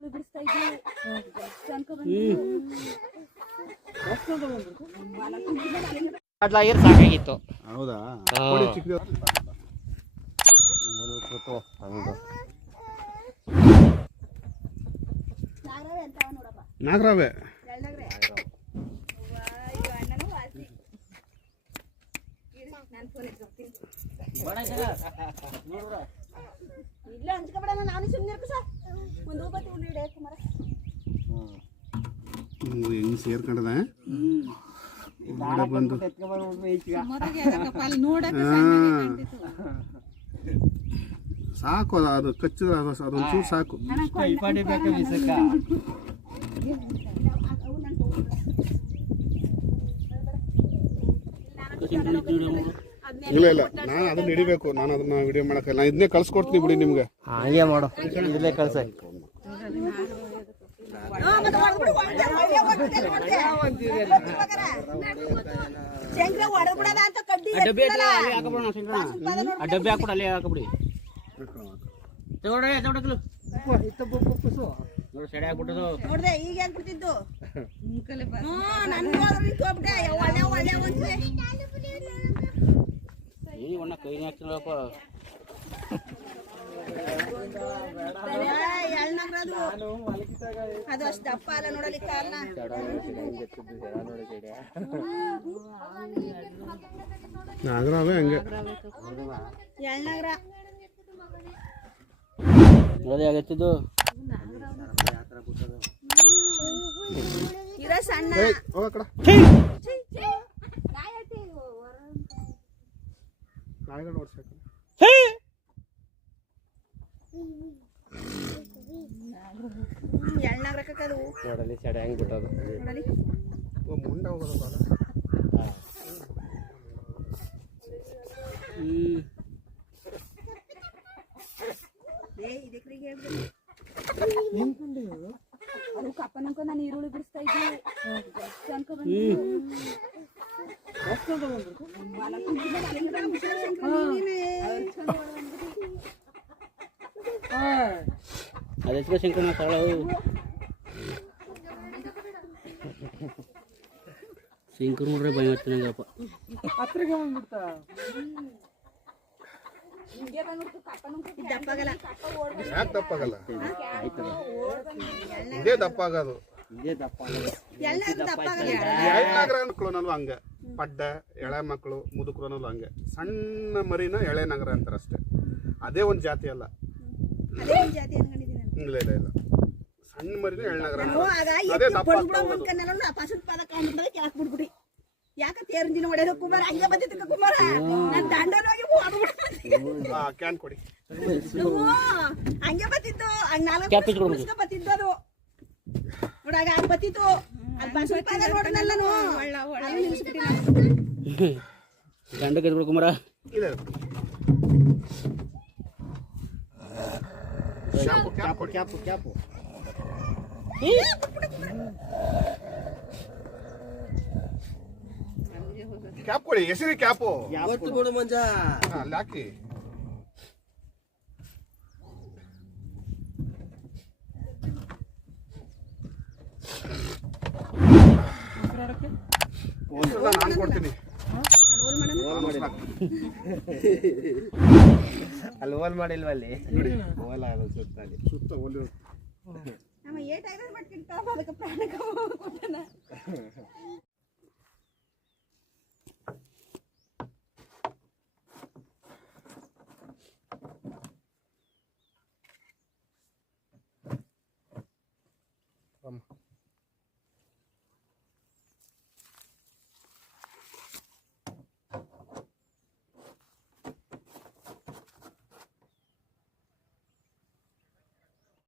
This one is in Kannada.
ಬಿಡಿಸ್ತಾ ಇದ್ವಿ ಅನ್ಕೊ ಅದ್ಲಾಗಿರ್ ಸಾಕಾಗಿತ್ತು. ಹೌದಾ. ಕೊಡಿ ಚಿಕ್ಕದು ನಾಗರವೇ ಅಂತ ನೋಡಪ್ಪ ನಾಗರಾವೆ. ಎಳ್ನಗ್ರೆ ಈಗ ಅಣ್ಣನೂ ವಾಸಿ ನಾನು ಫೋನ್ ಎತ್ಕೊತೀನಿ ಇಲ್ಲ ಹಂಚ್ಕೊಬೇಡ ನಾನು ಸುಮ್ಮನೆ ಇರ್ಕು ಸರ್. ಒಂದು ಹೂ ಬತ್ತಿ ಉಂಡಿ ಕುಮಾರ. ಹೆಂಗ್ ಸೇರ್ಕೊಂಡದ ಬಂದು. ಸಾಕು ಅದು- ಅದು ಕಚ್ಚು ಅದೊಂದು ಚೂರು ಸಾಕು. ಇಲ್ಲ ಇಲ್ಲ. ನಾನು ಅದನ್ನ ಹಿಡಿಬೇಕು. ನಾನು ಅದನ್ನ ವಿಡಿಯೋ ಮಾಡಕ್ಕೆ ನಾನು ಇದನ್ನೇ ಕಳ್ಸ್ಕೊಡ್ತೀನಿ ಬಿಡಿ ನಿಮ್ಗೆ. ಹಂಗೆ ಮಾಡು. ಇಲ್ಲೇ ಕಳ್ಸ. ಡಬ್ಬಿ ಹಾಕ್ಬಿಡ ಆ ಡಬ್ಬಿ ಹಾಕ್ಬಿಡು ಅಲ್ಲಿ ಹಾಕ್ಬಿಡಿ ತಗೊಳ್ರಿ ತಗೊಳಕ್ಲು ನೋಡಿ ಸೆಡೆ ಹಾಕ್ಬಿಟ್ಟದು ನೋಡ್ದೆ ಈಗ ನನ್ಗೂ ನಿಂತು ಹೋಗ್ಬಿಟ್ಟೆ ಒಳ್ಳೆ ಈ ಒಣ್ಣ ಕೈ ಎಳ್ನಗ್ರದು ಅದು ಅಷ್ಟು ದಪ್ಪ ಅಲ್ಲ ನೋಡಲಿ ಕಾಲ್ನ ನಾಗರಾವೆ ಹಂಗೆ. ಎಳ್ನಗ್ರ. ನೋಡಿ ಆಗತ್ತಿದ್ದು ಇರೋ ಸಣ್ಣ ಹೋಗ ಕಡ ನಾಳೆಗಳು ನೋಡ್ಸಕ್ಕೆ ಎಳ್ನಗ್ರ ಕಕ್ಕದು ನೋಡಲಿ ಸೆಡೆ ಹೆಂಗ್ ಬಿಟ್ಟದು ನೋಡಲಿ ಓ ಮುಂಡ ಹೋಗೋದು ಬಾಳ ಹ್ಮ್ ಏ ಇದಕ್ಕೆ ಹೇಳ್ಬಿಡು ಅದು ಕಪ್ಪನಂಕ ನಾನು ಈರುಳ್ಳಿ ಬಿಡಿಸ್ತಾ ಇದ್ವಿ ಅನ್ಕೊ ಎತ್ಕೊ ಶಂಕರ ತಗೊಳ್ಳೋ ಶಂಕರ್ ನೋಡ್ರೆ ಭಯ ಆಗ್ತಾನೆ ನಂಗಪ್ಪ ದಪ್ಪಗಲ್ಲ ಯಾಕೆ ದಪ್ಪಾಗಲ್ಲ ಇದೇ ದಪ್ಪ ಆಗೋದು ಎಲ್ಲ ದಪ್ಪಗಲ್ಲ ಎಳ್ನಾಗ್ರ ಅನ್ಕೊಳ್ಳೋ ನಾನು ಹಂಗೆ ಪಡ್ಡ ಎಳೆ ಮಕ್ಕಳು ಮುದುಕರು ಅನ್ನೋದು ಹಂಗೆ. ಸಣ್ಣ ಮರಿನ ಎಳೆ ನಗರ ಅಂತಾರೆ ಅಷ್ಟೇ. ಅದೇ ಒಂದು ಜಾತಿ ಅಲ್ಲ. ಇಲ್ಲ ಇಲ್ಲ ಇಲ್ಲ. ಸಣ್ಣ ಮರಿನ ಎಳ್ನಗರ ಅದೇ ಎತ್ತಿ ದಪ್ಪ ಬಡ್ದ್ಬಿಡೋ ಆಗ್ತಾ ಹೋಗೋದು. ಅನ್ಕೊಂಡೆಲ್ಲ ಆ ಪಸದ ಪದ ಕಾಣ್ಬಿಡೋದಕ್ಕೆ ಕೆಳಕ್ ಬಿಡ್ಬಿಡಿ? ಯಾಕ ತೇರಂದಿನ ಹೊಡೆದ ಕುಮಾರ? ಹಂಗೆ ಬಂದಿತ್ತು ಕುಮಾರ? ನಾನು ದಂಡನೋಗಿ ಓಡ್ಬಿಡ್ತೀನಿ ಆ, ಕ್ಯಾನ್ ಕೊಡಿ. ಹಂಗೆ ಬತ್ತಿತ್ತು ಹಂಗ ನಾಲ್ಕು ಬತ್ತಿದ್ದು ಅದು. ನೋಡಾಗ ಹಂಗ ಬತ್ತಿತ್ತು ಅಲ್ಲಿ ಬಸವ ಪದ ಅಲ್ಲಿ ಗಂಡ ಗೆದ್ಬಿಡು ಕುಮಾರ. ಇಲ್ಲ. ಕ್ಯಾಪ್ ಕೊಡಿ ಕ್ಯಾಪು ಕ್ಯಾಪು ಕ್ಯಾಪ್ ಕೊಡಿ ಹೆಸರಿ ಕ್ಯಾಪು ಯಾವತ್ತು ಬಿಡು ಮಂಜ ಅಲ್ಲಿ ಹಾಕಿ ನಾನು ಕೊಡ್ತೀನಿ ಅಲ್ಲಿ ಹೋಲ್ ಮಾಡಿಲ್ವ ಅಲ್ಲಿ? ಓಲ ಅದು ಸುತ್ತ ಅಲ್ಲಿ ಸುತ್ತ ಹೋಲ್ ನಮ್ಮ ಏಟಾಗಿರೋದು ಮಾಡ್ಕೊಂತ ಅದಕ್ಕೆ ಪ್ರಾಣಕ್ಕೆ ಕೊಟ್ಟನ ಅಮ್ಮ